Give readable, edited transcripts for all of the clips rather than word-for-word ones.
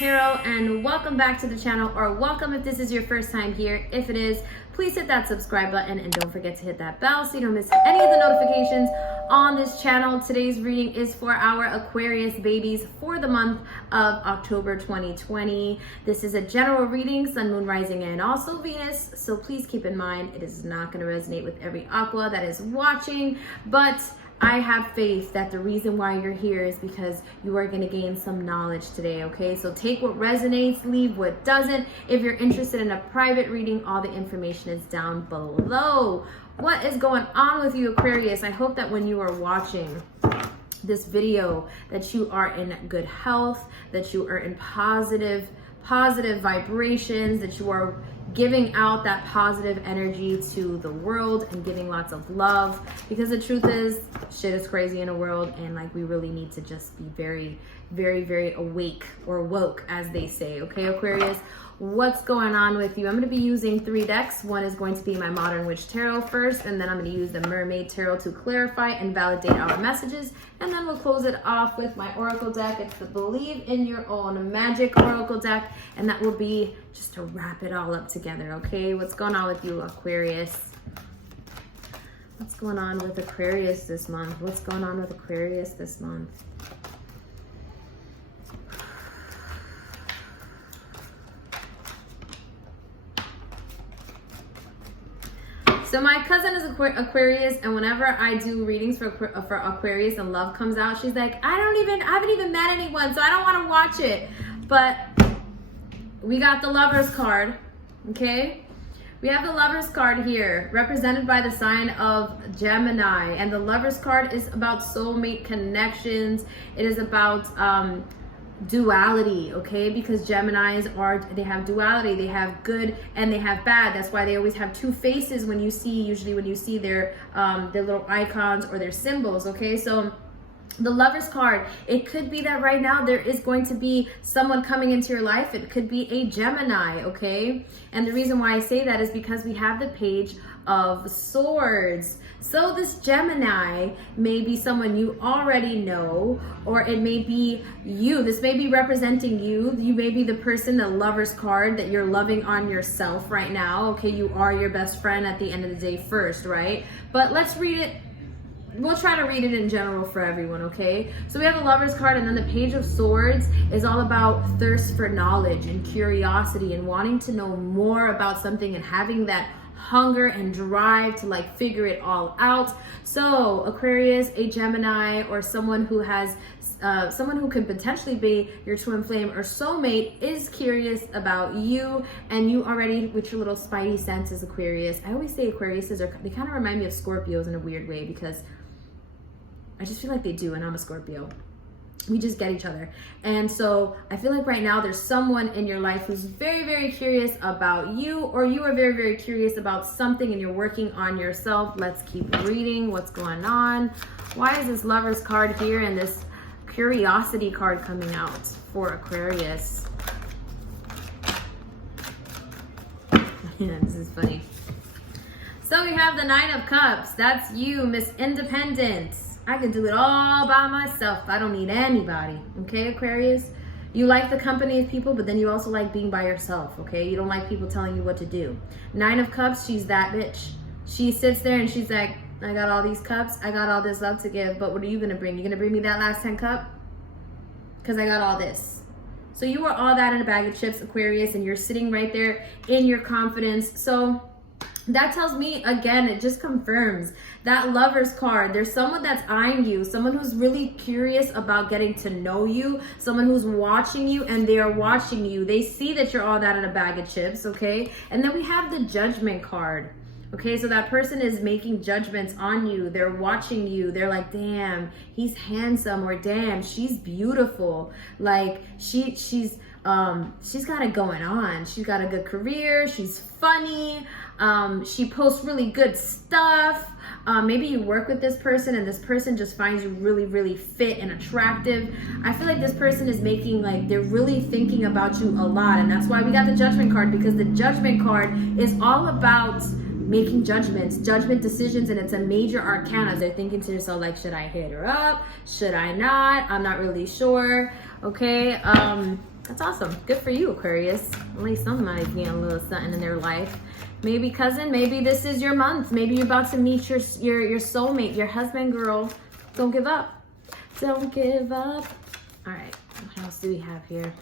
Tarot, and welcome back to the channel, or welcome if this is your first time here. If it is, please hit that subscribe button and don't forget to hit that bell so you don't miss any of the notifications on this channel. Today's reading is for our Aquarius babies for the month of October 2020. This is a general reading, Sun, Moon, Rising, and also Venus, so please keep in mind it is not going to resonate with every Aqua that is watching, but I have faith that the reason why you're here is because you are going to gain some knowledge today, okay? So take what resonates, leave what doesn't. If you're interested in a private reading, all the information is down below. What is going on with you, Aquarius? I hope that when you are watching this video that you are in good health, that you are in positive vibrations, that you are giving out that positive energy to the world and giving lots of love, because the truth is shit is crazy in the world, and like we really need to just be very awake or woke, as they say. Okay, Aquarius, what's going on with you? I'm going to be using 3 decks. One is going to be my Modern Witch Tarot first, and then I'm going to use the Mermaid Tarot to clarify and validate our messages, and then we'll close it off with my Oracle deck. It's the Believe in Your Own Magic Oracle deck, and that will be just to wrap it all up together. Okay, what's going on with you, Aquarius? What's going on with Aquarius this month? What's going on with Aquarius this month? So my cousin is Aquarius, and whenever I do readings for Aquarius and love comes out, she's like, I haven't even met anyone, so I don't want to watch it. But we got the Lover's card, okay? We have the Lover's card here, represented by the sign of Gemini, and the Lover's card is about soulmate connections. It is about duality, okay? Because Geminis they have duality. They have good and they have bad. That's why they always have 2 faces when you see their little icons or their symbols, okay? So the Lover's card, it could be that right now there is going to be someone coming into your life. It could be a Gemini, okay? And the reason why I say that is because we have the Page of Swords. So this Gemini may be someone you already know, or it may be you. This may be representing you. You may be the person, the Lover's card, that you're loving on yourself right now, okay? You are your best friend at the end of the day first, right? But let's read it. We'll try to read it in general for everyone, okay? So we have the Lover's card, and then the Page of Swords is all about thirst for knowledge and curiosity and wanting to know more about something and having that hunger and drive to like figure it all out. So Aquarius, a Gemini, or someone who has someone who could potentially be your twin flame or soulmate is curious about you, and you already, with your little spidey senses, Aquarius. I always say Aquariuses they kind of remind me of Scorpios in a weird way, because I just feel like they do, and I'm a Scorpio. We just get each other. And so I feel like right now there's someone in your life who's very curious about you, or you are very curious about something and you're working on yourself. Let's keep reading. What's going on? Why is this Lover's card here and this Curiosity card coming out for Aquarius? Yeah, this is funny. So we have the 9 of Cups. That's you, Miss Independence. I can do it all by myself. I don't need anybody. Okay, Aquarius? You like the company of people, but then you also like being by yourself, okay? You don't like people telling you what to do. 9 of Cups, she's that bitch. She sits there and she's like, I got all these cups. I got all this love to give, but what are you going to bring? You going to bring me that last 10 cup? Because I got all this. So you are all that in a bag of chips, Aquarius, and you're sitting right there in your confidence. So that tells me, again, it just confirms that Lover's card. There's someone that's eyeing you, someone who's really curious about getting to know you, someone who's watching you, and they are watching you. They see that you're all that in a bag of chips, okay? And then we have the Judgment card. Okay, so that person is making judgments on you. They're watching you. They're like, damn, he's handsome, or damn, she's beautiful. Like she's got it going on. She's got a good career. She's funny. She posts really good stuff. Maybe you work with this person and this person just finds you really fit and attractive. I feel like this person is making, like, they're really thinking about you a lot. And that's why we got the Judgment card, because the Judgment card is all about making judgment decisions, and it's a major arcana. They're thinking to yourself, like, should I hit her up? Should I not? I'm not really sure. Okay. That's awesome. Good for you, Aquarius. At least somebody's getting a little something in their life. Maybe cousin, maybe this is your month. Maybe you're about to meet your soulmate, your husband, girl. Don't give up. Don't give up. All right, what else do we have here?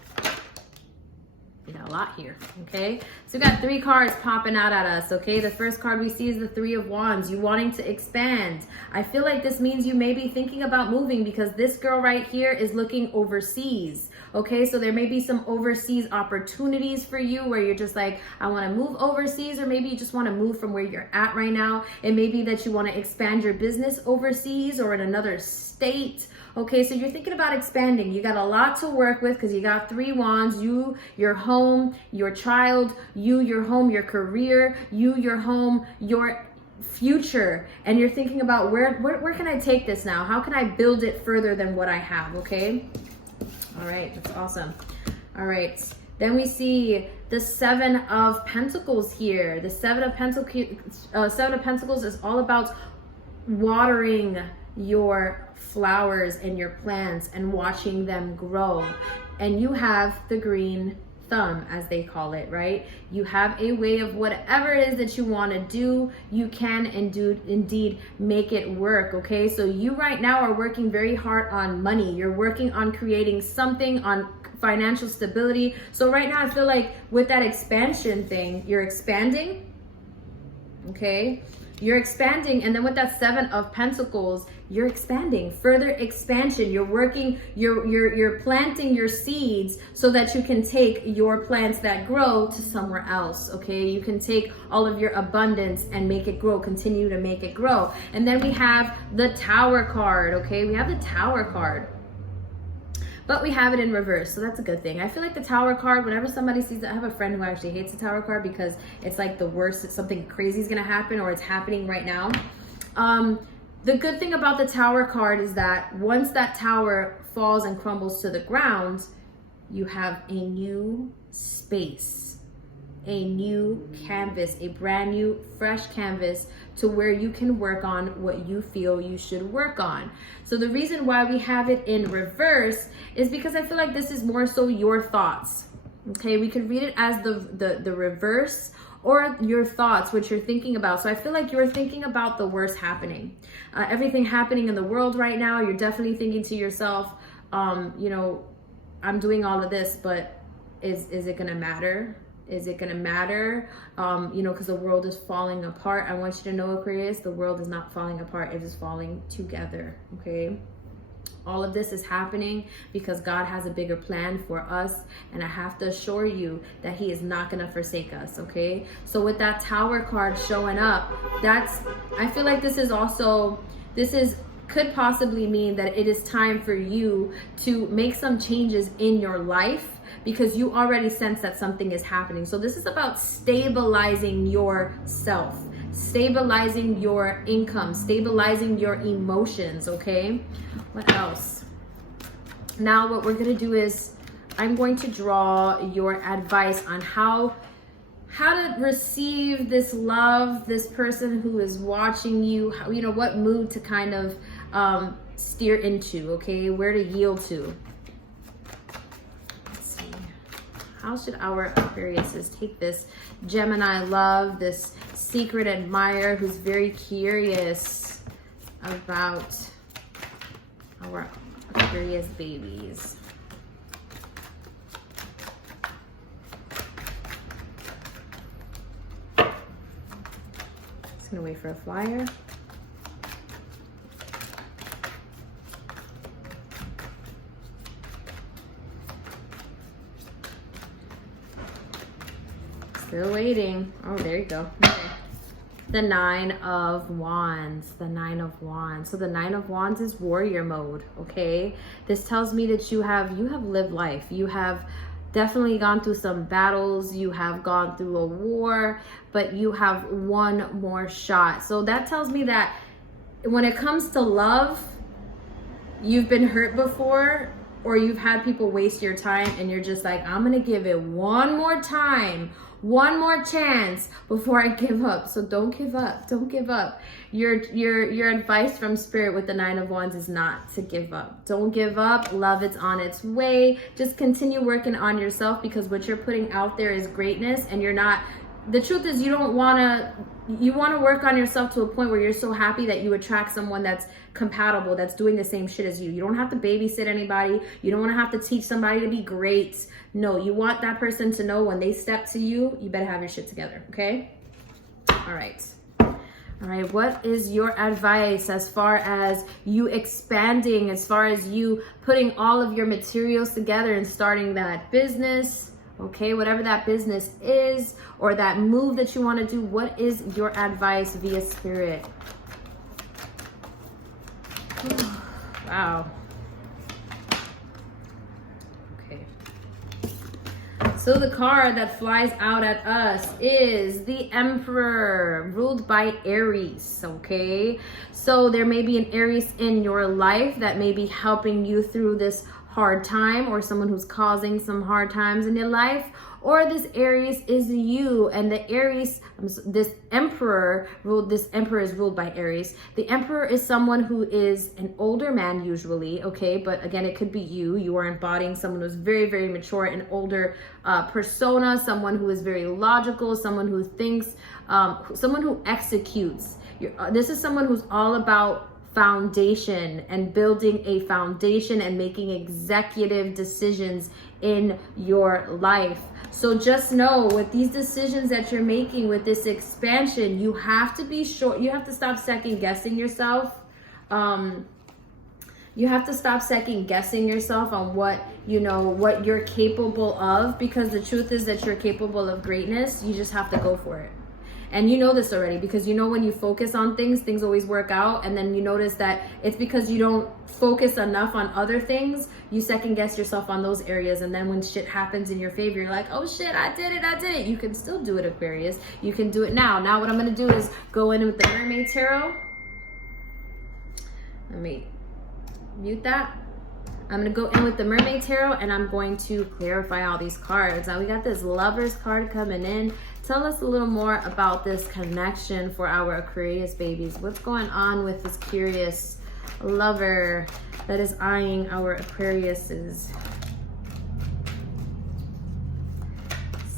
We got a lot here, okay? So we got 3 cards popping out at us, okay? The first card we see is the 3 of Wands, you wanting to expand. I feel like this means you may be thinking about moving because this girl right here is looking overseas, okay? So there may be some overseas opportunities for you where you're just like, I want to move overseas, or maybe you just want to move from where you're at right now. It may be that you want to expand your business overseas or in another state. Okay, so you're thinking about expanding. You got a lot to work with because you got 3 wands. You, your home, your child, you, your home, your career, you, your home, your future. And you're thinking about where can I take this now? How can I build it further than what I have, okay? All right, that's awesome. All right, then we see the 7 of Pentacles here. The 7 of Pentacles is all about watering your flowers and your plants and watching them grow. And you have the green thumb, as they call it, right? You have a way of whatever it is that you want to do, you can and do indeed make it work, okay? So you right now are working very hard on money. You're working on creating something, on financial stability. So right now I feel like with that expansion thing, you're expanding, okay? You're expanding, and then with that 7 of Pentacles, you're expanding, further expansion. You're working, you're planting your seeds so that you can take your plants that grow to somewhere else, okay? You can take all of your abundance and make it grow, continue to make it grow. And then we have the Tower card, okay? We have the Tower card, but we have it in reverse, so that's a good thing. I feel like the Tower card, whenever somebody sees it, I have a friend who actually hates the Tower card because it's like the worst, it's something crazy is gonna happen or it's happening right now. The good thing about the Tower card is that once that tower falls and crumbles to the ground, you have a new space, a new canvas, a brand new, fresh canvas to where you can work on what you feel you should work on. So the reason why we have it in reverse is because I feel like this is more so your thoughts. Okay, we could read it as the reverse or your thoughts, what you're thinking about. So I feel like you're thinking about the worst happening. Everything happening in the world right now, you're definitely thinking to yourself, you know, I'm doing all of this, but is it gonna matter? Is it gonna matter? You know, because the world is falling apart. I want you to know, Aquarius, the world is not falling apart, it is falling together, okay? All of this is happening because God has a bigger plan for us, and I have to assure you that He is not going to forsake us, okay? So with that Tower card showing up, I feel like this could possibly mean that it is time for you to make some changes in your life because you already sense that something is happening. So this is about stabilizing yourself, stabilizing your income, stabilizing your emotions, okay? What else? Now what we're gonna do is I'm going to draw your advice on how to receive this love, this person who is watching you, how, you know, what mood to kind of steer into, okay? Where to yield to. Let's see. How should our Aquariuses take this Gemini love, this secret admirer who's very curious about our Aquarius babies? Just gonna wait for a flyer. Still waiting. Oh, there you go. Okay. The 9 of Wands, the 9 of Wands. So the 9 of Wands is warrior mode, okay? This tells me that you have lived life. You have definitely gone through some battles. You have gone through a war, but you have one more shot. So that tells me that when it comes to love, you've been hurt before, or you've had people waste your time and you're just like, I'm gonna give it one more time. one more chance before I give up. So don't give up. Don't give up. Your advice from Spirit with the 9 of Wands is not to give up. Don't give up. Love is on its way. Just continue working on yourself, because what you're putting out there is greatness, and you're not. The truth is, you want to work on yourself to a point where you're so happy that you attract someone that's compatible, that's doing the same shit as you. You don't have to babysit anybody. You don't want to have to teach somebody to be great. No, you want that person to know when they step to you, you better have your shit together, okay? All right. All right, what is your advice as far as you expanding, as far as you putting all of your materials together and starting that business? Okay, whatever that business is, or that move that you want to do, what is your advice via Spirit? Wow. Okay. So the card that flies out at us is the Emperor, ruled by Aries, okay? So there may be an Aries in your life that may be helping you through this hard time, or someone who's causing some hard times in your life, or this Aries is you. And the Aries, this Emperor is ruled by Aries. The Emperor is someone who is an older man usually, okay? But again, it could be you are embodying someone who's very, very mature, an older persona, someone who is very logical, someone who thinks, someone who executes. This is someone who's all about foundation and building a foundation and making executive decisions in your life. So just know, with these decisions that you're making, with this expansion, you have to be sure, you have to stop second guessing yourself. You have to stop second guessing yourself on what you're capable of, because the truth is that you're capable of greatness. You just have to go for it. And you know this already, because when you focus on things always work out. And then you notice that it's because you don't focus enough on other things. You second guess yourself on those areas. And then when shit happens in your favor, you're like, oh shit, I did it. You can still do it, Aquarius. You can do it now. Now what I'm going to do is go in with the Mermaid Tarot. Let me mute that. I'm going to go in with the Mermaid Tarot, and I'm going to clarify all these cards. Now we got this Lovers card coming in. Tell us a little more about this connection for our Aquarius babies. What's going on with this curious lover that is eyeing our Aquariuses?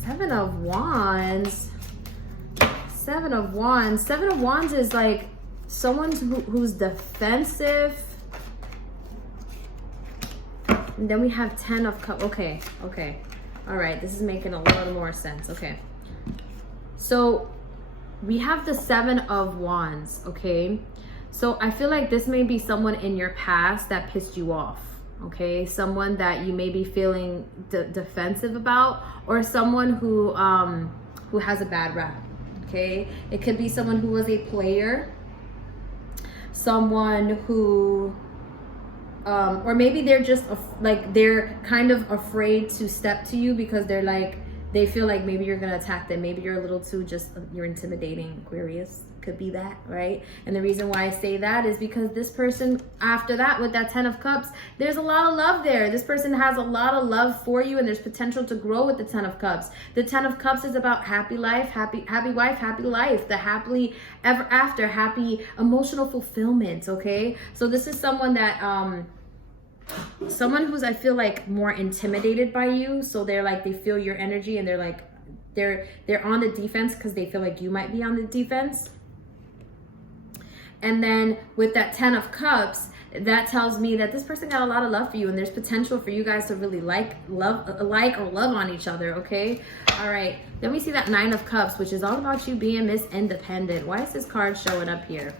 7 of Wands. 7 of Wands. 7 of Wands is like someone who's defensive. And then we have 10 of Cups. Okay. All right, this is making a little more sense. Okay. So we have the 7 of Wands, okay? So I feel like this may be someone in your past that pissed you off, okay? Someone that you may be feeling defensive about, or someone who has a bad rap, okay? It could be someone who was a player, someone who... or maybe they're just they're kind of afraid to step to you because they feel like maybe you're gonna attack them. Maybe you're a little too you're intimidating, Aquarius. Could be that, right? And the reason why I say that is because this person, after that, with that 10 of Cups, there's a lot of love there. This person has a lot of love for you, and there's potential to grow with the 10 of Cups. The 10 of Cups is about happy life, happy wife, happy life, the happily ever after, happy emotional fulfillment, okay? So this is someone that, someone who's, I feel like, more intimidated by you. So they're like, they feel your energy, and they're like, they're on the defense because they feel like you might be on the defense. And then with that 10 of Cups, that tells me that this person got a lot of love for you, and there's potential for you guys to really love on each other, okay? All right, then we see that 9 of Cups, which is all about you being Miss Independent. Why is this card showing up here?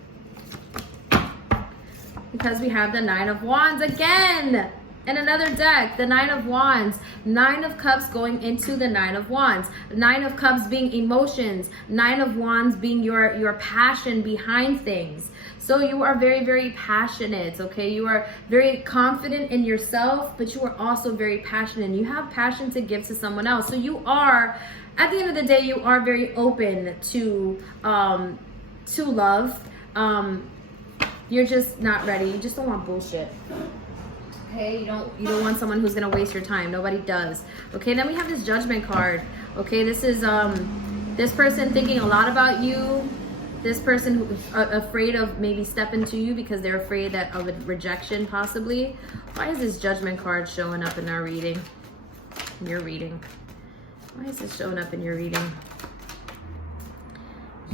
Because we have the 9 of Wands again in another deck. The 9 of Wands, 9 of Cups going into the 9 of Wands. 9 of Cups being emotions, 9 of Wands being your passion behind things. So you are very, very passionate, okay? You are very confident in yourself, but you are also very passionate, and you have passion to give to someone else. So you are, at the end of the day, you are very open to love. You're just not ready. You just don't want bullshit. Okay, you don't want someone who's gonna waste your time. Nobody does. Okay, then we have this Judgment card. Okay, this is this person thinking a lot about you. This person who's afraid of maybe stepping to you because they're afraid of a rejection, possibly. Why is this Judgment card showing up in our reading? In your reading. Why is this showing up in your reading?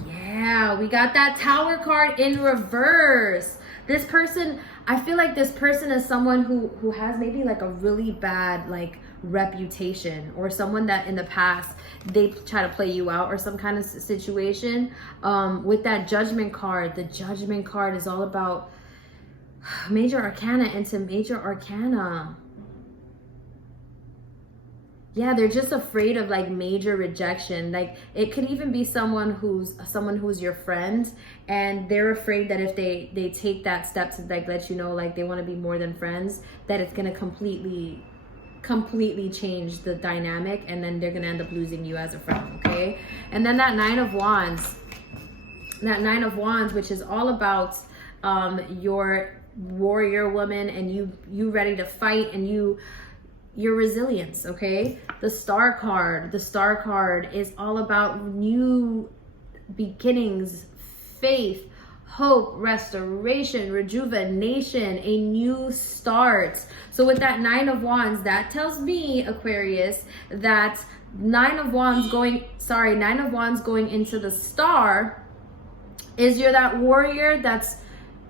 Yeah, we got that Tower card in reverse. This person, I feel like this person is someone who has maybe like a really bad like reputation, or someone that in the past they try to play you out or some kind of situation. With that Judgment card, the Judgment card is all about Major Arcana into Major Arcana. Yeah, they're just afraid of like major rejection. Like it could even be someone who's your friend, and they're afraid that if they take that step to like let you know like they want to be more than friends, that it's gonna completely change the dynamic, and then they're gonna end up losing you as a friend. Okay, and then that Nine of Wands, which is all about your warrior woman, and you ready to fight, and your resilience. Okay, the Star card is all about new beginnings, faith, hope, restoration, rejuvenation, a new start. So with that Nine of Wands, that tells me, Aquarius, that Nine of Wands going into the Star is you're that warrior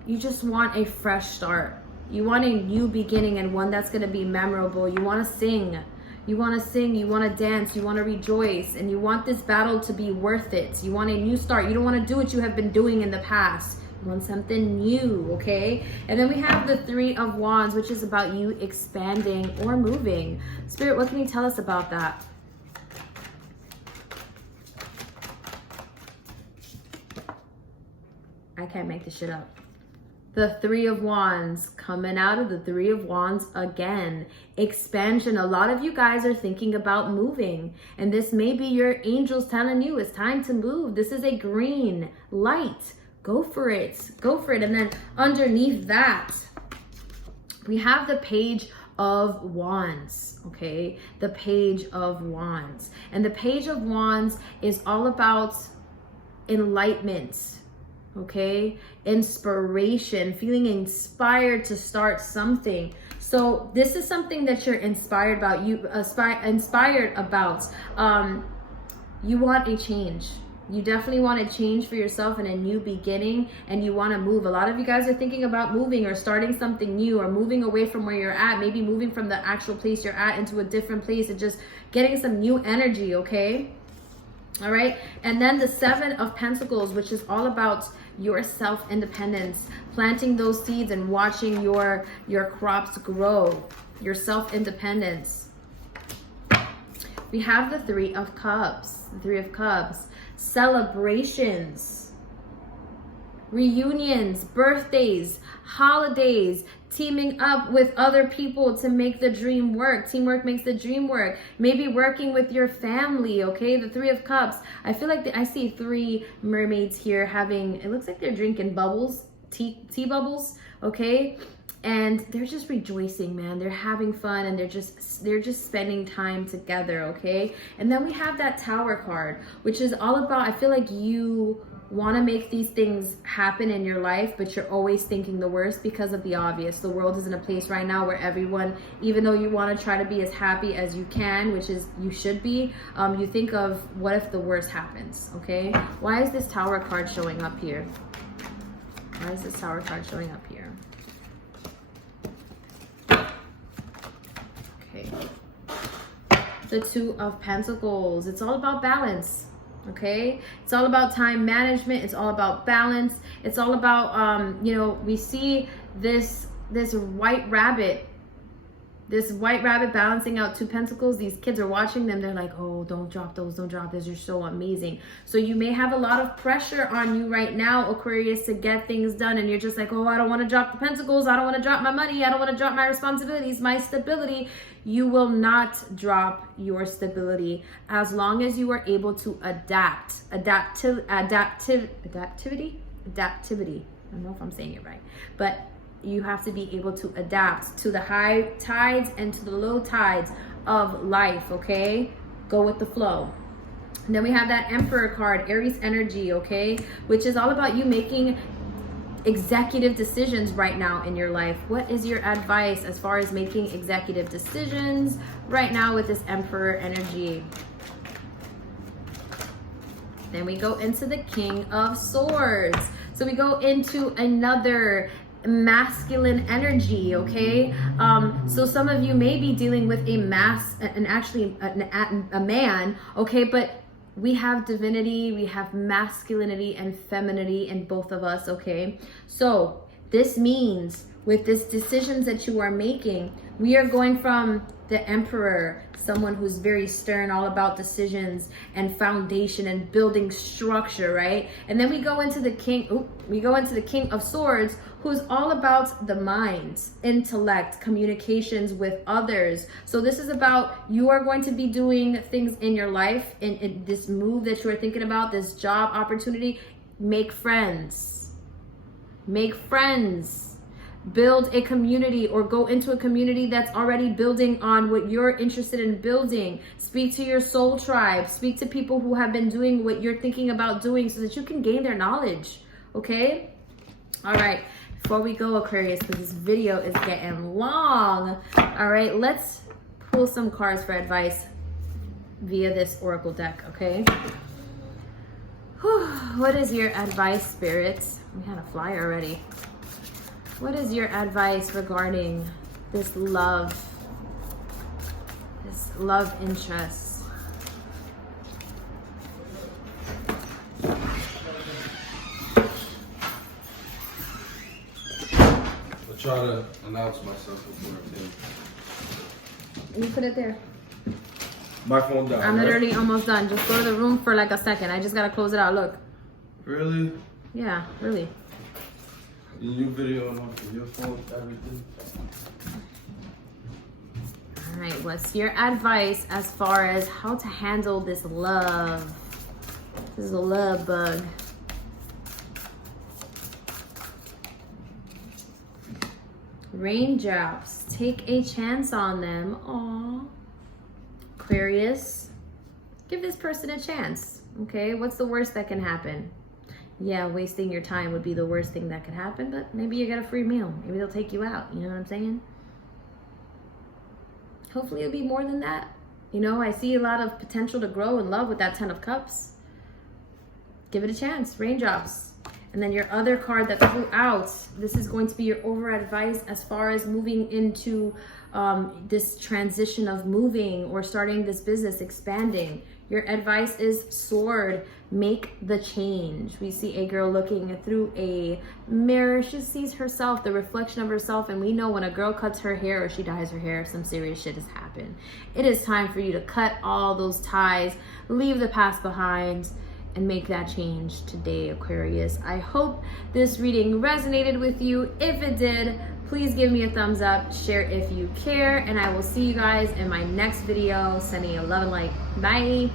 you just want a fresh start. You want a new beginning, and one that's going to be memorable. You want to sing. You want to dance, you want to rejoice, and you want this battle to be worth it. You want a new start. You don't want to do what you have been doing in the past. You want something new, okay? And then we have the Three of Wands, which is about you expanding or moving. Spirit, what can you tell us about that? I can't make this shit up. The Three of Wands, coming out of the Three of Wands again. Expansion. A lot of you guys are thinking about moving, and this may be your angels telling you it's time to move. This is a green light. Go for it. Go for it. And then underneath that, we have the Page of Wands. Okay, the Page of Wands. And the Page of Wands is all about enlightenment. Okay, inspiration, feeling inspired to start something. So this is something that you're inspired about. You want a change. You definitely want a change for yourself and a new beginning, and you want to move. A lot of you guys are thinking about moving or starting something new, or moving away from where you're at, maybe moving from the actual place you're at into a different place and just getting some new energy. Okay, all right. And then the Seven of Pentacles, which is all about your self-independence, planting those seeds and watching your crops grow, your self-independence. We have the Three of Cups, celebrations, reunions, birthdays, holidays, teaming up with other people to make the dream work. Teamwork makes the dream work. Maybe working with your family, okay? The Three of Cups. I feel like I see three mermaids here having, it looks like they're drinking bubbles, tea bubbles, okay? And they're just rejoicing, man. They're having fun, and they're just spending time together, okay? And then we have that Tower card, which is all about, I feel like you want to make these things happen in your life, but you're always thinking the worst because of the obvious. The world is in a place right now where everyone, even though you want to try to be as happy as you can, which is you should be, you think of what if the worst happens. Okay, why is this Tower card showing up here? Why is this Tower card showing up here? Okay, the Two of Pentacles. It's all about balance. Okay, it's all about time management. It's all about balance. It's all about we see this white rabbit balancing out two pentacles. These kids are watching them. They're like, oh, don't drop those, don't drop this, you're so amazing. So you may have a lot of pressure on you right now, Aquarius, to get things done, and you're just like, oh, I don't want to drop the pentacles, I don't want to drop my money, I don't want to drop my responsibilities, my stability. You will not drop your stability as long as you are able to adapt. Adaptivity. I don't know if I'm saying it right, but you have to be able to adapt to the high tides and to the low tides of life, okay? Go with the flow. And then we have that Emperor card, Aries energy, okay? Which is all about you making executive decisions right now in your life. What is your advice as far as making executive decisions right now with this Emperor energy? Then we go into the King of Swords. So we go into another masculine energy, okay? So some of you may be dealing with a man, okay? But we have divinity, we have masculinity and femininity in both of us, okay? So this means with these decisions that you are making, we are going from the Emperor, someone who's very stern, all about decisions and foundation and building structure, right? And then we go into the King of Swords, who's all about the mind, intellect, communications with others. So this is about, you are going to be doing things in your life, in this move that you are thinking about, this job opportunity. Make friends. Make friends. Build a community, or go into a community that's already building on what you're interested in building. Speak to your soul tribe. Speak to people who have been doing what you're thinking about doing so that you can gain their knowledge, okay? All right, before we go, Aquarius, because this video is getting long, all right, let's pull some cards for advice via this oracle deck, okay? Whew. What is your advice, spirits? We had a fly already. What is your advice regarding this love interest? I'll try to announce myself before I can. You put it there. My phone died. I'm literally almost done. Just go to the room for like a second. I just gotta close it out. Look. Really? Yeah, really. New video on your phone, everything. All right, what's your advice as far as how to handle this love? This is a love bug. Raindrops, take a chance on them. Aw. Aquarius, give this person a chance, okay? What's the worst that can happen? Yeah, wasting your time would be the worst thing that could happen, but maybe you get a free meal. Maybe they'll take you out, you know what I'm saying? Hopefully it'll be more than that. You know, I see a lot of potential to grow in love with that 10 of Cups. Give it a chance, raindrops. And then your other card that flew out, this is going to be your over advice as far as moving into this transition of moving or starting this business, expanding. Your advice is Sword, make the change. We see a girl looking through a mirror. She sees herself, the reflection of herself, and we know when a girl cuts her hair or she dyes her hair, some serious shit has happened. It is time for you to cut all those ties, leave the past behind, and make that change today, Aquarius. I hope this reading resonated with you. If it did, please give me a thumbs up, share if you care, and I will see you guys in my next video. Sending you love and light. Bye.